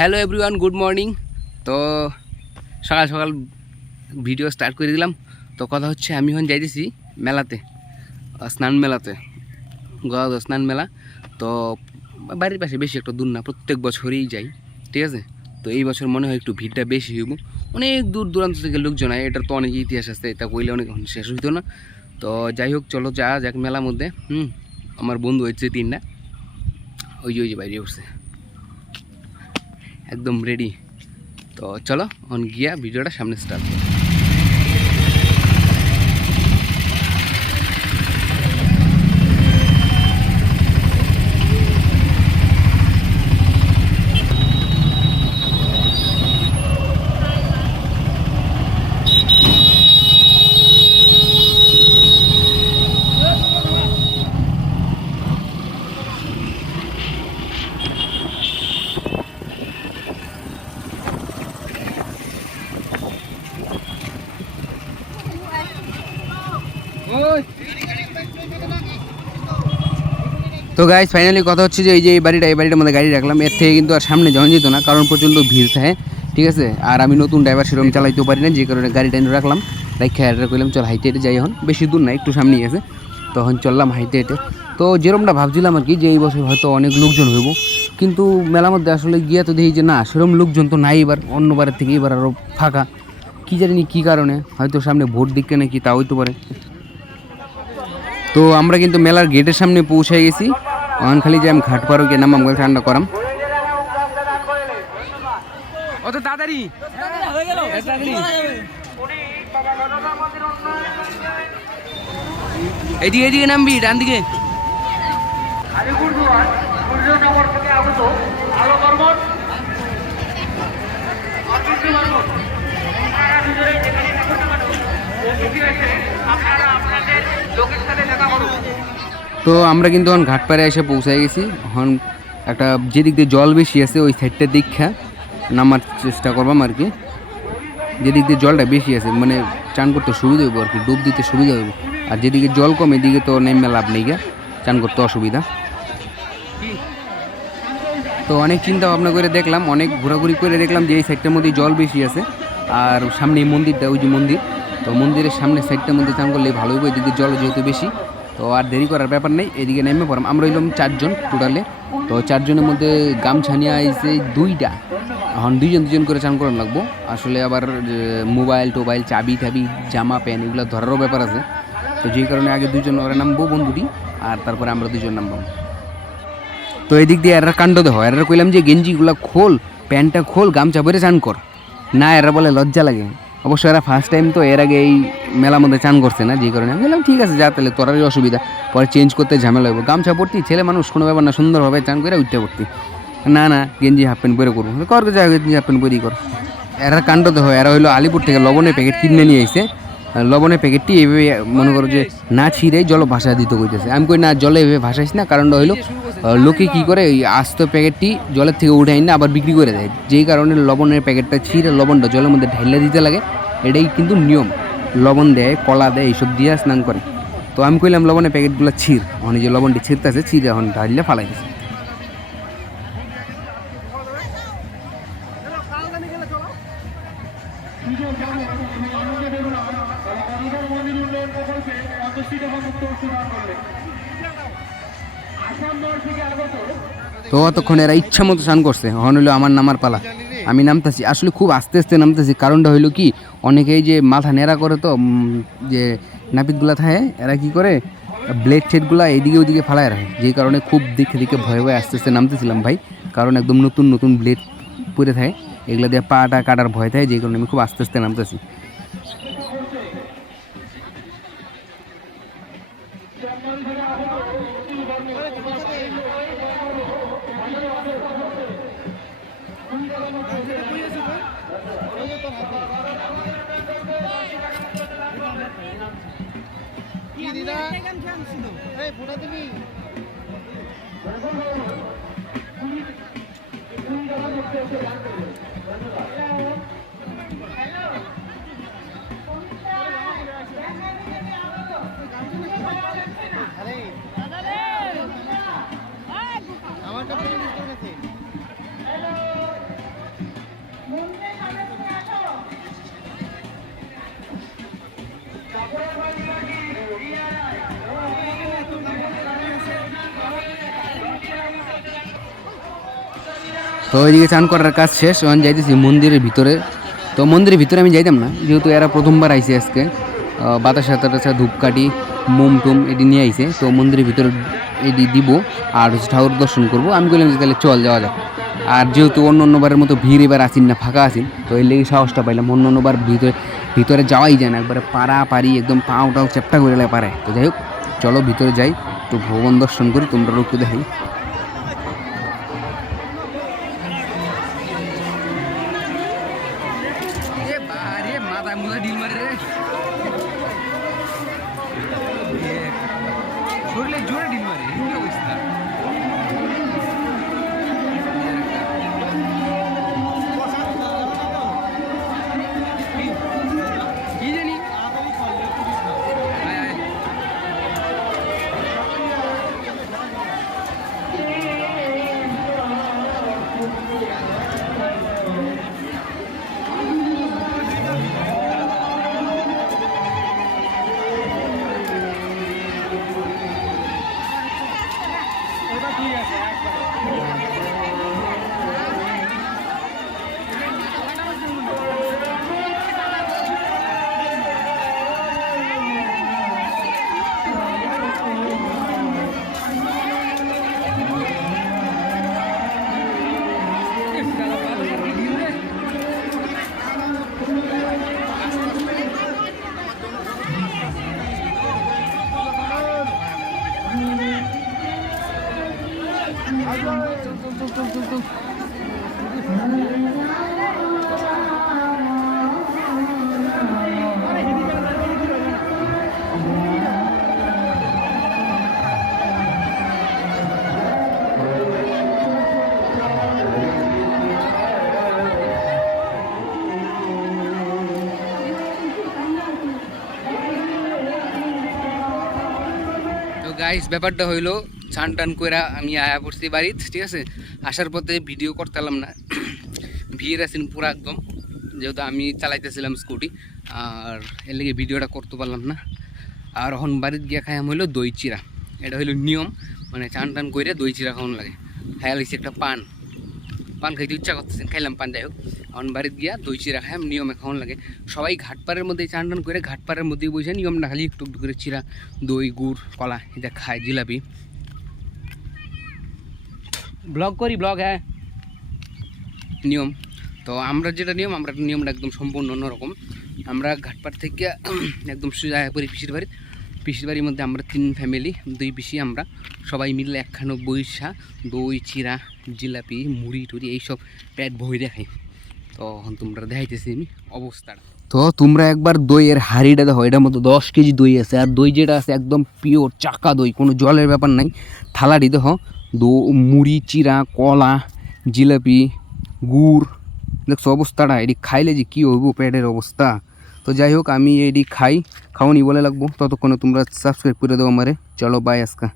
Hello everyone, good morning. তো সকাল সকাল ভিডিও স্টার্ট করে দিলাম। তো কথা হচ্ছে আমি এখন যাইতেছি মেলাতে, স্নান মেলাতে, গদা স্নান মেলা। তো বাড়ির পাশে, বেশি একটা দূর না, প্রত্যেক বছরই যাই, ঠিক আছে। তো এই বছর মনে হয় একটু ভিড়টা বেশি হইব, অনেক দূর দূরান্ত থেকে লোকজন হয়। এটার তো অনেক ইতিহাস আছে, এটা কইলে অনেক শেষ হইতো না। তো যাই হোক, চলো যাক মেলার মধ্যে। আমার বন্ধু হচ্ছে 3টা, ওই যে বাইরে উঠছে, একদম রেডি। তো চলো অন গিয়া ভিডিওটা সামনে স্টার্ট। তো গাইজ ফাইনালি কথা হচ্ছে যে এই বাড়িটার মধ্যে গাড়ি রাখলাম। এর থেকে কিন্তু আর সামনে যাওয়া যেত না, কারণ প্রচণ্ড ভিড় থাকে, ঠিক আছে। আর আমি নতুন ড্রাইভার, সেরকম চালাইতেও পারি না, যে কারণে গাড়িটা রাখলাম। রাখা করলাম, চল হাইটে হেঁটে যাই। এখন বেশি দূর না, একটু সামনেই আছে, তখন চললাম হাইটে হেঁটে। তো যেরকমটা ভাবছিলাম আর কি, যে এই বছর হয়তো অনেক লোকজন হইব, কিন্তু মেলার মধ্যে আসলে গিয়ে তো দেখি যে না, সেরকম লোকজন তো নাই এবার, অন্যবারের থেকে এবার আরও ফাঁকা। কী জানি কী কারণে, হয়তো সামনে ভোট দিকে নাকি, তা হইতে পারে। তো আমরা কিন্তু মেলার গেটের সামনে পৌঁছে গেছি। ওখান খালি যে আমি ঘাট পারো গিয়ে নামাম, ঠান্ডা করাম অত তাড়াতাড়ি। এদিকে এদিকে নামবি, ডান দিকে। তো আমরা কিন্তু এখন ঘাটপাড়ে এসে পৌঁছায় গেছি। এখন একটা যেদিক দিয়ে জল বেশি আছে ওই সাইডটা দীক্ষা নামার চেষ্টা করবাম আর কি। যেদিক দিয়ে জলটা বেশি আছে, মানে চান করতে সুবিধা হইব আর কি, ডুব দিতে সুবিধা হইব। আর যেদিকে জল কম, এদিকে তো নেমে লাভ নেই গা, চান করতে অসুবিধা। তো অনেক চিন্তা ভাবনা করে দেখলাম, অনেক ঘোরাঘুরি করে দেখলাম যে এই সাইডটার মধ্যে জল বেশি আছে। আর সামনে এই মন্দিরটা, ওই যে মন্দির, তো মন্দিরের সামনে সাইডটার মধ্যে চান করলে ভালো হইব, এদিকে জল যেহেতু বেশি। তো আর দেরি করার ব্যাপার নেই, এদিকে নেমে পড়াম। আমরা হইলাম 4 জন টোটালে। তো 4 জনের মধ্যে গামছা নিয়ে আইছে 2টা। এখন 2জন করে চান করানো লাগবো। আসলে আবার মোবাইল টোবাইল, চাবি টাবি, জামা প্যান্ট এগুলো ধরারও ব্যাপার আছে। তো যেই কারণে আগে 2জন ওরা নামবো বন্ধুটি, আর তারপরে আমরা 2জন নামবো। তো এই দিক দিয়ে এরা কাণ্ড দেহ, এরা কইলাম যে গেঞ্জিগুলো খোল, প্যান্টটা খোল, গামছা পরে চান কর। না, এরা বলে লজ্জা লাগে। অবশ্য এরা ফার্স্ট টাইম, তো এর আগে এই মেলার মধ্যে চান করছে না, যে কারণে আমি বললাম ঠিক আছে যা, তাহলে তোরারই অসুবিধা, পরে চেঞ্জ করতে ঝামেলা হইব। গামছা পরতি, ছেলে মানুষ, কোনো ব্যাপার না, সুন্দরভাবে চান করে উঠতে পড়তি। না না, গেঞ্জি হাফ প্যান্ট পরে করবো, কর যা, গেঞ্জি হাফ প্যান্ট পরেই কর। এরা কাণ্ড দেহ, এরা হইলো আলিপুর থেকে লবণের প্যাকেট কিনে নিয়ে এসে, লবণের প্যাকেটটি এভাবে মনে করো যে না ছিঁড়ে জল ভাসা দিতে কইতেছে। আমি কই না, জলে এভাবে ভাসাইস না, কারণটা হইলো লোকে কী করে ওই আস্ত প্যাকেটটি জলের থেকে উঠে না আবার বিক্রি করে দেয়, যেই কারণে লবণের প্যাকেটটা ছিঁড়ে লবণটা জলের মধ্যে ঢেলে দিতে লাগে। এটাই কিন্তু নিয়ম। লবণ দেয়, কলা দেয়, এইসব দিয়ে স্নান করে। তো আমি কইলাম লবণের প্যাকেটগুলো ছিঁড়, মানে যে লবণটি ছিঁড়তেছে, ছিঁড়ে এখন ঢাললে ফালাই দিছে। তো অতক্ষণ এরা ইচ্ছা মতো স্নান করছে, এখন হইলো আমার নামার পালা। আমি নামতেছি, আসলে খুব আস্তে আস্তে নামতেছি, কারণটা হইলো কি, অনেকেই যে মাথা নেড়া করে, তো যে নাপিতগুলা থাকে, এরা কি করে ব্লেড টেডগুলা এইদিকে ওইদিকে ফালায় রাখে, যেই কারণে খুব দেখে দেখে ভয়ে ভয়ে আস্তে আস্তে নামতেছিলাম ভাই। কারণ একদম নতুন নতুন ব্লেড পরে থাকে, এগুলো দিয়ে পাটা কাটার ভয় থাকে, যেই কারণে আমি খুব আস্তে আস্তে নামতেছি। তো ওইদিকে চান করার কাজ শেষ, এখন যাইতেছি মন্দিরের ভিতরে। তো মন্দিরের ভিতরে আমি যাইতাম না, যেহেতু এরা প্রথমবার আইছে আজকে, বাতাসা টাতাসা ধূপকাঠি মোম টুম এটি নিয়ে আইছে। তো মন্দিরের ভিতরে এটি দিব আর হচ্ছে ঠাকুর দর্শন করবো। আমি বললাম যে তাহলে চল যাওয়া যাক। আর যেহেতু অন্য অন্যবারের মতো ভিড় এবার আসিন না, ফাঁকা আসিন, তো এর লেগে সাহসটা পাইলাম। অন্য অন্যবার ভিতরে যাওয়াই যায় না, একবারে পারি একদম পাও টাও চ্যাপটা করে পারে। তো যাই হোক, চলো ভিতরে যাই, একটু ভগবান দর্শন করি, তোমরা একটু দেখাই। জোরে ডিল মারে, অবস্থা কি জানি। গাইস ব্যাপারটা হইলো, চান টান কইরা আমি আয়া পড়ছি বাড়িতে, ঠিক আছে। আসার পথে ভিডিও করতেলাম না, ভিড় আছেন পুরা একদম, যেহেতু আমি চালাইতেছিলাম স্কুটি, আর এর লেগে ভিডিওটা করতে পারলাম না। আর এখন বাড়িতে গিয়ে খাইলাম হইলো দই চিরা। এটা হইলো নিয়ম, মানে চান টান করে দই চিরা খাওয়ানো লাগে। খাইয়া লাগছে একটা পান খাইতে ইচ্ছা করতেছেন, খাইলাম পান। যাই হোক, এখন বাড়িতে গিয়া দই চিরা খাই, নিয়মে খাওয়ানো লাগে। সবাই ঘাটপাড়ের মধ্যে চান টান করে ঘাটপাড়ের মধ্যে বসে নিয়ম না, খালি একটু একটু করে চিরা, দই গুড় কলা এটা খায়, জিলাপি। ব্লগ করি, ব্লগ, হ্যাঁ নিয়ম। তো আমরা যেটা নিয়মটা একদম সম্পূর্ণ অন্যরকম। আমরা ঘাটপাড় থেকে একদম সোজা পড়ি পিসির বাড়ির মধ্যে আমরা 3 ফ্যামিলি, 2 পিসি, আমরা সবাই মিলে একখানে বৈশা দই চিরা জিলাপি মুড়ি টুড়ি এইসব পেট ভরে খাই। তো এখন তোমরা দেখাইতেছি আমি অবস্থাটা। তো তোমরা একবার দইয়ের হাঁড়িটা দেখো, এটার মধ্যে 10 কেজি দই আছে। আর দই যেটা আছে একদম পিওর চাকা দই, কোনো জলের ব্যাপার নাই। থালাটি দেখো, মুড়ি চিরা কলা জিলাপি গুড়, দেখছো অবস্থাটা। এটি খাইলে যে কী হইব পেটের অবস্থা। তো যাই হোক, আমি এটি খাওয়ানি বলে লাগবো। ততক্ষণে তোমরা সাবস্ক্রাইব করে দেবো আমারে। চলো বাই আজকা।